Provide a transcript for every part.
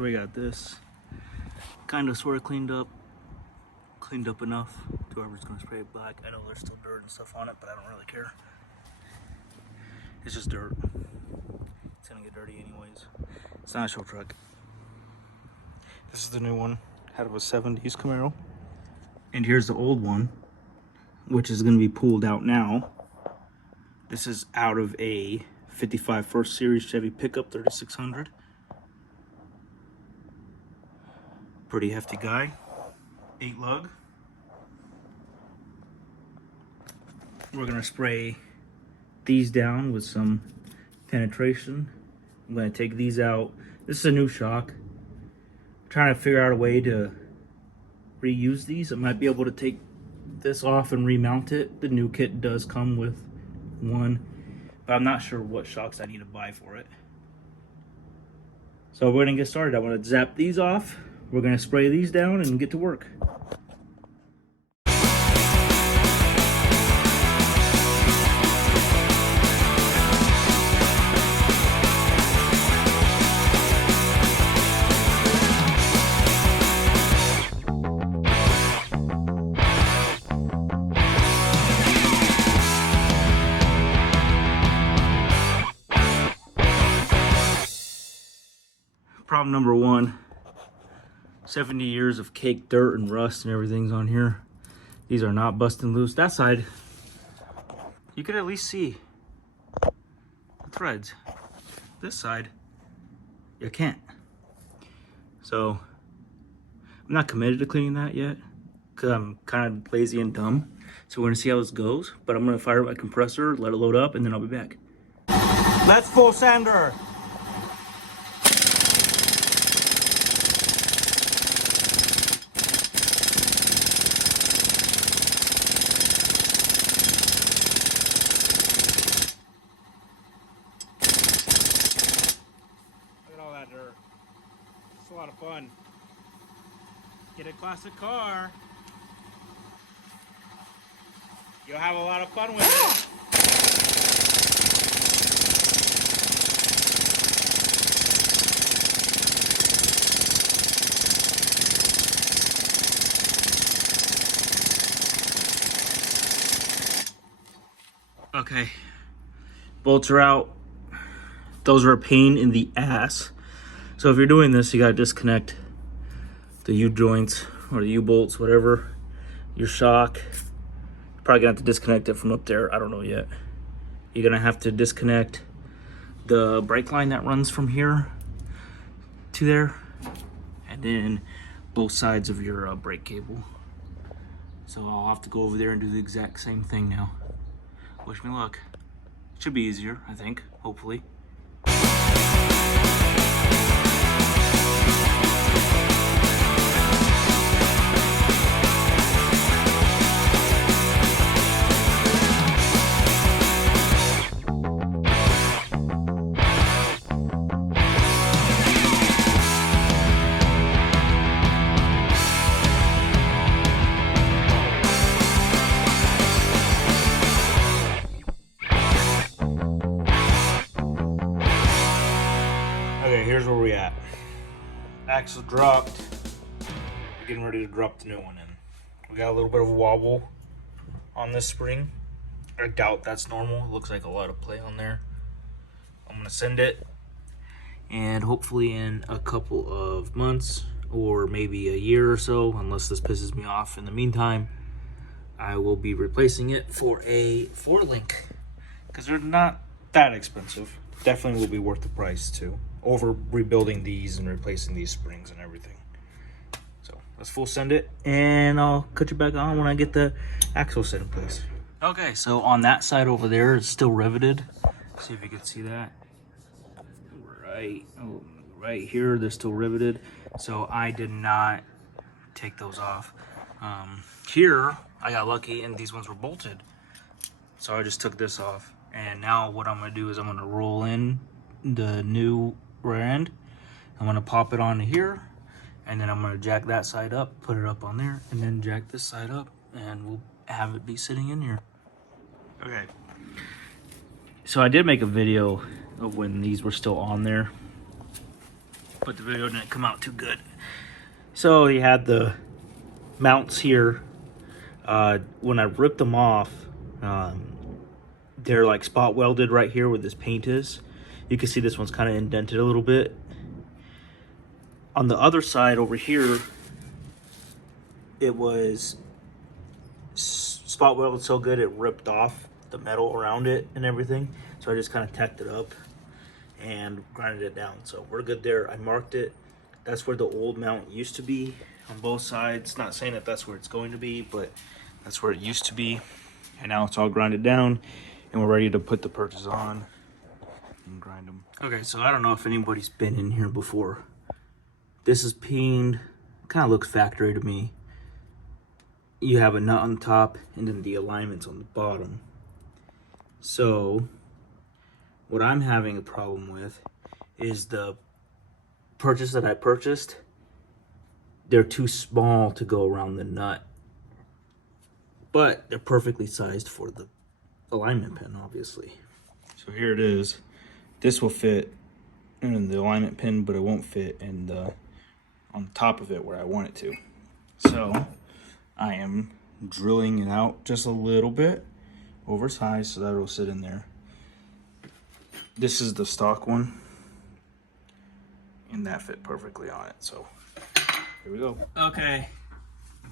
So we got this kind of sort of cleaned up enough to where we're just gonna spray it black. I know there's still dirt and stuff on it, but I don't really care. It's just dirt. It's gonna get dirty anyways. It's not a show truck. This is the new one, out of a 70s Camaro. And here's the old one, which is gonna be pulled out now. This is out of a 55 first series Chevy Pickup 3600. Pretty hefty guy, 8 lug. We're gonna spray these down with some penetration. I'm gonna take these out. This is a new shock. I'm trying to figure out a way to reuse these. I might be able to take this off and remount it. The new kit does come with one, but I'm not sure what shocks I need to buy for it. So we're gonna get started. I want to zap these off. We're gonna spray these down and get to work. Problem number one, 70 years of caked dirt and rust and everything's on here. These are not busting loose. That side, you could at least see the threads. This side, you can't. So, I'm not committed to cleaning that yet because I'm kind of lazy and dumb. So we're gonna see how this goes, but I'm gonna fire my compressor, let it load up, and then I'll be back. Let's full sander. It's a lot of fun. Get a classic car. You'll have a lot of fun with it. Okay, bolts are out. Those are a pain in the ass. So if you're doing this, you gotta disconnect the U-joints or the U-bolts, whatever, your shock. You're probably gonna have to disconnect it from up there. I don't know yet. You're gonna have to disconnect the brake line that runs from here to there, and then both sides of your brake cable. So I'll have to go over there and do the exact same thing now. Wish me luck. Should be easier, I think, hopefully. Okay, here's where we at. Axle dropped. We're getting ready to drop the new one in. We got a little bit of a wobble on this spring. I doubt that's normal. It looks like a lot of play on there. I'm gonna send it, and hopefully in a couple of months or maybe a year or so, unless this pisses me off in the meantime, I will be replacing it for a 4-link because they're not that expensive. Definitely will be worth the price too, over rebuilding these and replacing these springs and everything. So let's full send it, and I'll cut you back on when I get the axle set in place. Okay, so on that side over there, it's still riveted. See if you can see that. Right here, they're still riveted. So I did not take those off. Here, I got lucky and these ones were bolted. So I just took this off. And now what I'm gonna do is I'm gonna roll in the new rear end. I'm gonna pop it onto here, and then I'm gonna jack that side up, put it up on there, and then jack this side up, and we'll have it be sitting in here. Okay. So I did make a video of when these were still on there. but the video didn't come out too good. So you had the mounts here. When I ripped them off, they're like spot welded right here where this paint is. You can see this one's kind of indented a little bit. On the other side over here, it was spot welded so good it ripped off the metal around it and everything. So I just kind of tacked it up and grinded it down. So we're good there. I marked it. That's where the old mount used to be on both sides. Not saying that that's where it's going to be, but that's where it used to be. And now it's all grinded down and we're ready to put the perches on and grind them. Okay, so I don't know if anybody's been in here before. This is peened, kind of looks factory to me. You have a nut on top and then the alignments on the bottom. So what I'm having a problem with is the perches that I purchased. They're too small to go around the nut, but they're perfectly sized for the alignment pin, obviously. So here it is. This will fit in the alignment pin, but it won't fit in the on top of it where I want it to. So I am drilling it out just a little bit oversized so that it'll sit in there. This is the stock one, and that fit perfectly on it. So here we go. Okay,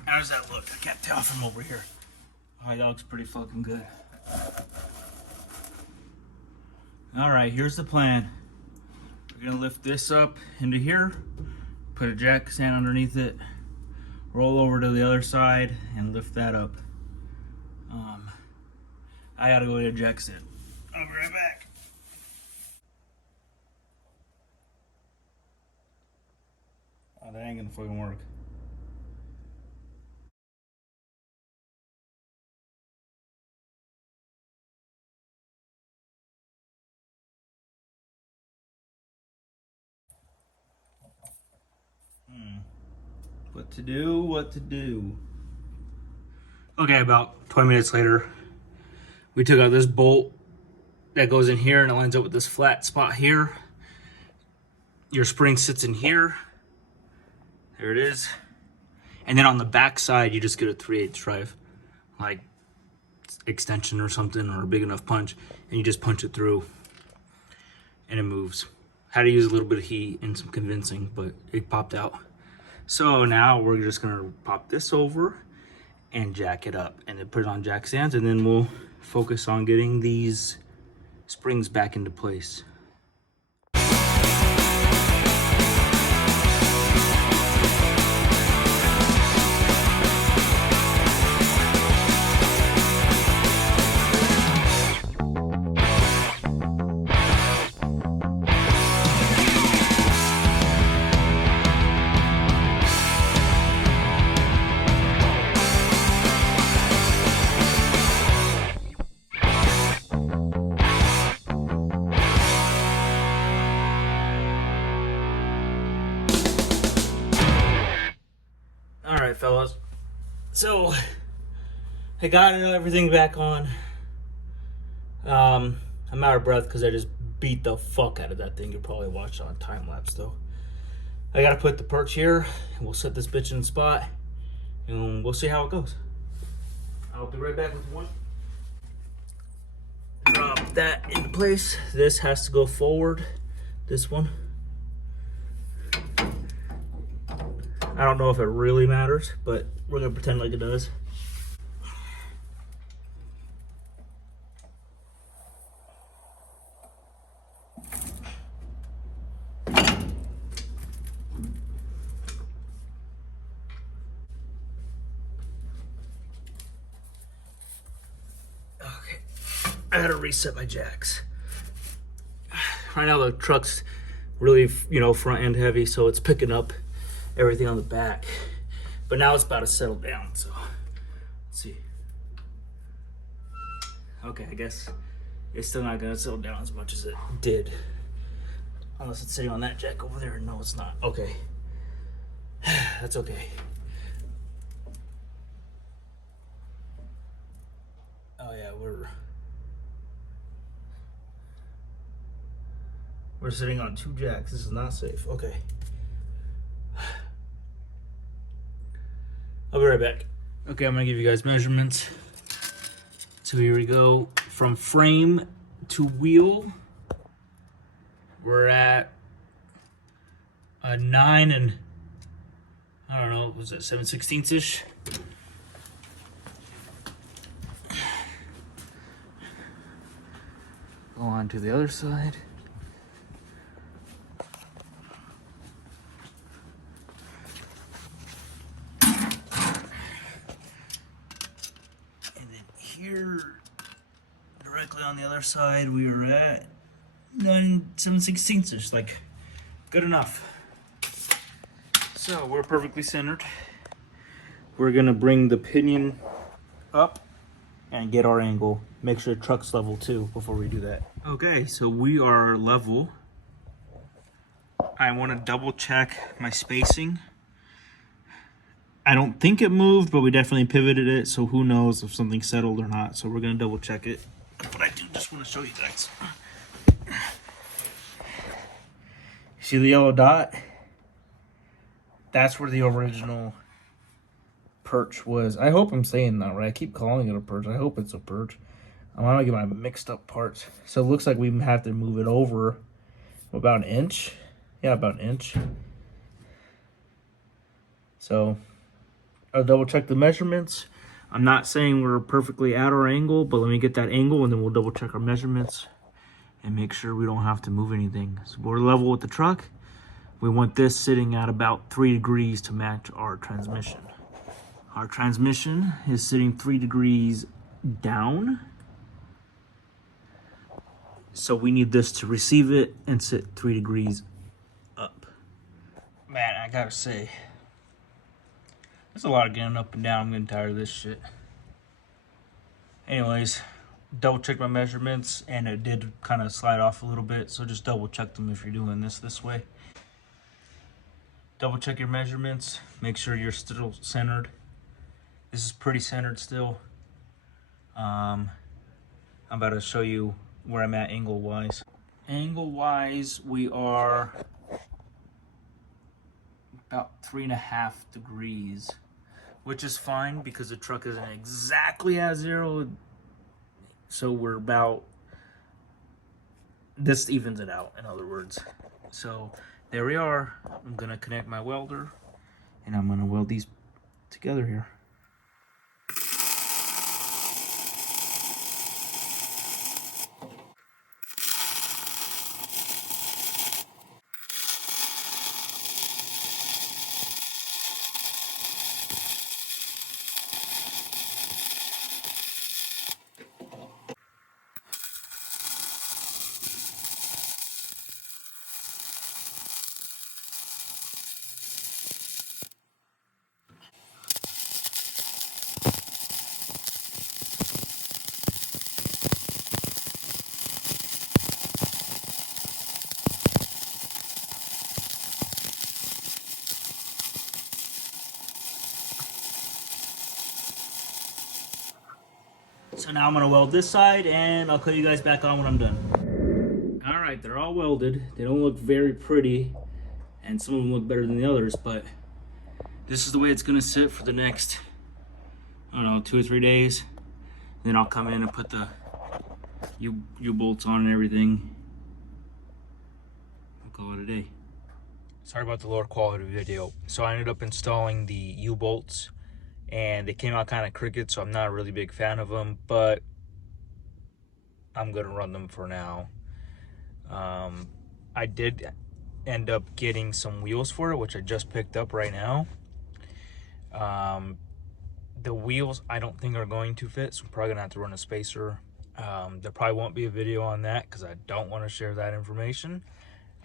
how does that look? I can't tell from over here. Oh, that looks pretty fucking good. All right, here's the plan. We're gonna lift this up into here, put a jack stand underneath it, roll over to the other side and lift that up. I gotta go get a jack stand. I'll be right back. Oh, that ain't gonna fucking work. What to do, what to do. Okay, about 20 minutes later, we took out this bolt that goes in here and it lines up with this flat spot here. Your spring sits in here. There it is. And then on the back side, you just get a 3/8 drive, like extension or something, or a big enough punch, and you just punch it through and it moves. Had to use a little bit of heat and some convincing, but it popped out. So now we're just gonna pop this over and jack it up and then put it on jack stands, and then we'll focus on getting these springs back into place. Alright, fellas, so I got everything back on. I'm out of breath because I just beat the fuck out of that thing. You'll probably watch it on time lapse though. I gotta put the perch here and we'll set this bitch in the spot and we'll see how it goes. I'll be right back with one. Drop that into place. This has to go forward, this one. I don't know if it really matters, but we're gonna pretend like it does. Okay, I gotta reset my jacks. Right now the truck's really, front end heavy, so it's picking up everything on the back, but now it's about to settle down, so let's see. Okay, I guess it's still not gonna settle down as much as it did, unless it's sitting on that jack over there. No, it's not. Okay, that's okay. Oh yeah, We're sitting on 2 jacks. This is not safe. Okay. I'll be right back. Okay, I'm gonna give you guys measurements. So here we go. From frame to wheel, we're at a 9 and, I don't know, was that 7/16-ish? Go on to the other side. And then here, directly on the other side, we are at 9 7/16-ish, like good enough. So we're perfectly centered. We're gonna bring the pinion up and get our angle. Make sure the truck's level too before we do that. Okay, so we are level. I want to double check my spacing. I don't think it moved, but we definitely pivoted it, so who knows if something settled or not. So we're gonna double check it. But I do just want to show you guys. See the yellow dot? That's where the original perch was. I hope I'm saying that right. I keep calling it a perch. I hope it's a perch. I'm gonna get my mixed up parts. So it looks like we have to move it over about an inch. Yeah, about an inch. So I'll double check the measurements. I'm not saying we're perfectly at our angle, but let me get that angle and then we'll double check our measurements and make sure we don't have to move anything. So we're level with the truck. We want this sitting at about 3 degrees to match our transmission. Our transmission is sitting 3 degrees down. So we need this to receive it and sit 3 degrees up. Man, I gotta say, there's a lot of getting up and down. I'm getting tired of this shit. Anyways, double check my measurements and it did kind of slide off a little bit. So just double check them if you're doing this way. Double check your measurements. Make sure you're still centered. This is pretty centered still. I'm about to show you where I'm at angle wise. Angle wise, we are about 3.5 degrees, which is fine because the truck isn't exactly at 0. So we're about, this evens it out, in other words. So there we are. I'm gonna connect my welder and I'm gonna weld these together here. So now I'm gonna weld this side and I'll call you guys back on when I'm done. All right, they're all welded. They don't look very pretty and some of them look better than the others, but this is the way it's gonna sit for the next, I don't know, 2 or 3 days. Then I'll come in and put the U-bolts on and everything. I'll call it a day. Sorry about the lower quality video. So I ended up installing the U-bolts and they came out kind of crooked, so I'm not a really big fan of them, but I'm gonna run them for now. I did end up getting some wheels for it, which I just picked up right now. The wheels I don't think are going to fit, so I'm probably gonna have to run a spacer. There probably won't be a video on that because I don't want to share that information.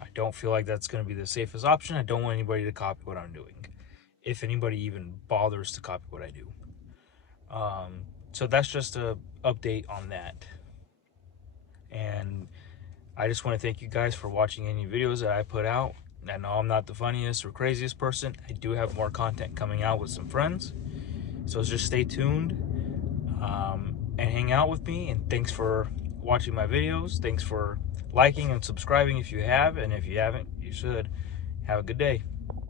I don't feel like that's going to be the safest option. I don't want anybody to copy what I'm doing, if anybody even bothers to copy what I do. So that's just a update on that. And I just want to thank you guys for watching any videos that I put out. I know I'm not the funniest or craziest person. I do have more content coming out with some friends. So just stay tuned and hang out with me. And thanks for watching my videos. Thanks for liking and subscribing if you have, and if you haven't, you should. Have a good day.